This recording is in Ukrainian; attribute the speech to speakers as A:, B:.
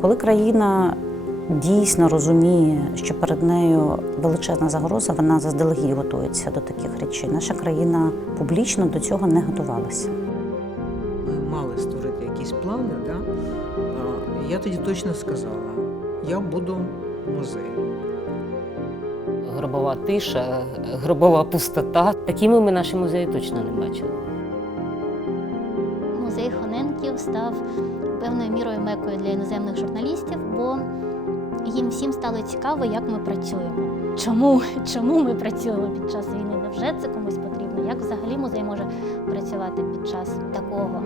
A: Коли країна дійсно розуміє, що перед нею величезна загроза, вона заздалегідь готується до таких речей. Наша країна публічно до цього не готувалася.
B: Ми мали створити якісь плани. Да? Я тоді точно сказала, я буду музей.
C: Гробова тиша, гробова пустота. Такими ми наші музеї точно не бачили.
D: Музей Хоненків став певною мірою мекою для іноземних журналістів, бо їм всім стало цікаво, як ми працюємо. Чому, чому ми працюємо під час війни? Невже це комусь потрібно? Як взагалі музей може працювати під час такого